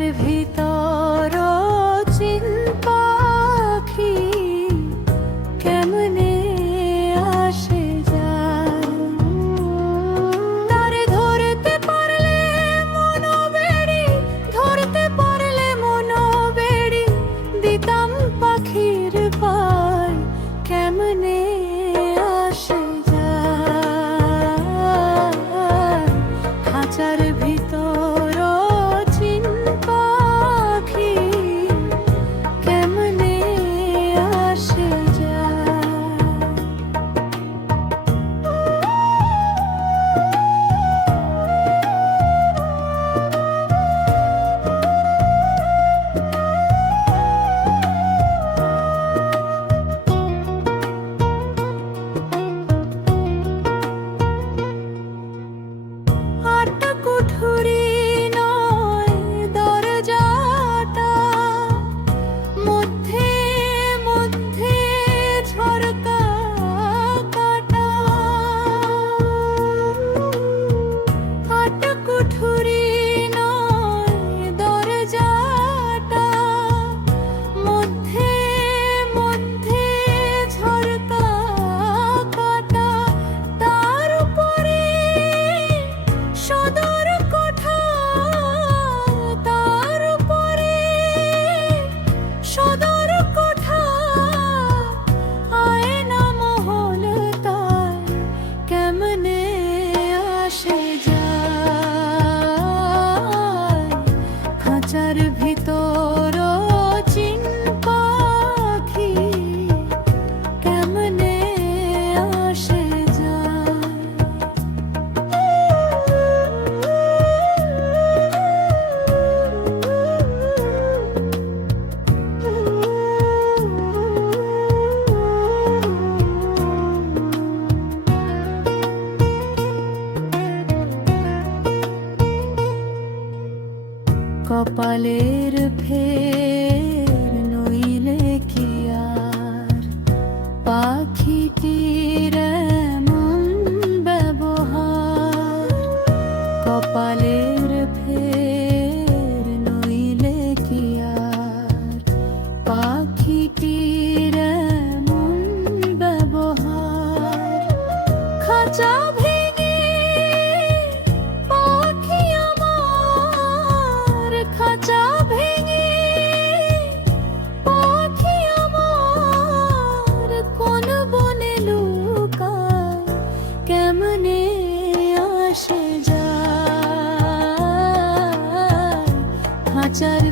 খাঁচার ভিতর চিন পাখি কেমনে আসে যায়। তারে ধরতে পারলে মনো বেড়ি, ধরতে পারলে মনো বেড়ি দিতাম পাখির পায় কেমনে আসে যায়। খাঁচার ভিতর চিন পাখি কেমনে আসে যায়। আটটা কুঠুরি নয় দরজাটা, মধ্যে মধ্যে ঝরকা কাটা। আটটা কুঠুরি নয় দরজাটা, মধ্যে মধ্যে ঝরকা কাটা। তার উপরে সদর কোঠা, তার উপরে সদর কোঠা। আয়না মহল তার কেমনে আসে যায়। খাঁচার ভিতর চিন পাখি কেমনে আসে যায়। কপালের ফের নইলে কি আর পাখিটির এমন ব্যবহার। কপালের ফের নইলে কি আর পাখিটির এমন ব্যবহার। খাঁচা ভেঙে পাখি আমার, খাঁচা ভেঙে পাখি আমার কোন বনে লুকায় কেমনে আসে যায়। খাঁচার